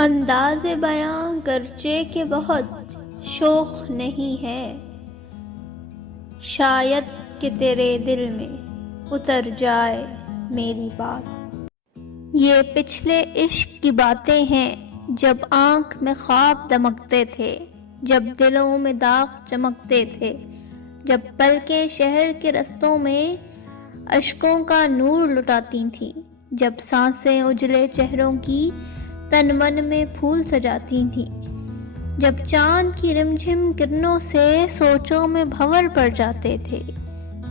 انداز بیاں گرچہ کہ بہت شوخ نہیں ہے، شاید کہ تیرے دل میں اتر جائے میری بات۔ یہ پچھلے عشق کی باتیں ہیں، جب آنکھ میں خواب دمکتے تھے، جب دلوں میں داغ چمکتے تھے، جب پلکیں شہر کے رستوں میں اشکوں کا نور لٹاتی تھیں، جب سانسیں اجلے چہروں کی تن من میں پھول سجاتی تھیں، جب چاند کی رمجھم کرنوں سے سوچوں میں بھنور پڑ جاتے تھے،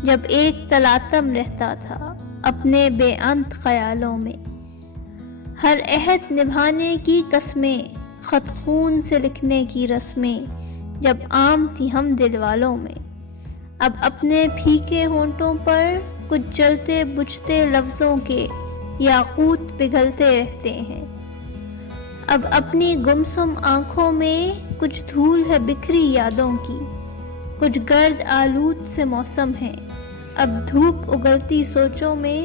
جب ایک تلاطم رہتا تھا اپنے بے انت خیالوں میں، ہر عہد نبھانے کی قسمیں، خط خون سے لکھنے کی رسمیں جب عام تھی ہم دل والوں میں، اب اپنے پھیکے ہونٹوں پر کچھ جلتے بجھتے لفظوں کے یاقوت پگھلتے رہتے ہیں، اب اپنی گمسم آنکھوں میں کچھ دھول ہے بکھری یادوں کی، کچھ گرد آلود سے موسم ہے، اب دھوپ اگلتی سوچوں میں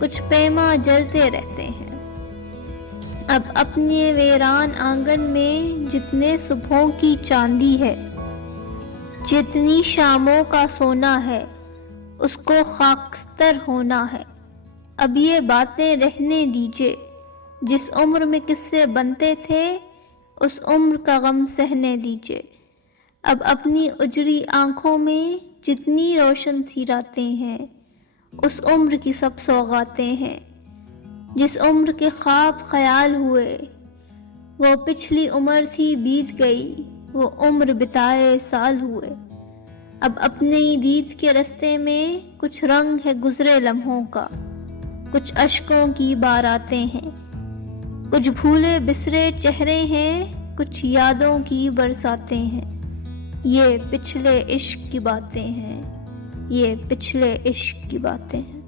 کچھ پیما جلتے رہتے ہیں، اب اپنے ویران آنگن میں جتنے صبحوں کی چاندی ہے، جتنی شاموں کا سونا ہے، اس کو خاکستر ہونا ہے، اب یہ باتیں رہنے دیجئے، جس عمر میں قصے بنتے تھے اس عمر کا غم سہنے دیجئے، اب اپنی اجڑی آنکھوں میں جتنی روشن سی راتیں ہیں، اس عمر کی سب سوغاتیں ہیں، جس عمر کے خواب خیال ہوئے وہ پچھلی عمر تھی بیت گئی، وہ عمر بتائے سال ہوئے، اب اپنے دید کے رستے میں کچھ رنگ ہے گزرے لمحوں کا، کچھ اشکوں کی باراتیں ہیں، کچھ بھولے بسرے چہرے ہیں، کچھ یادوں کی برساتیں ہیں، یہ پچھلے عشق کی باتیں ہیں، یہ پچھلے عشق کی باتیں ہیں۔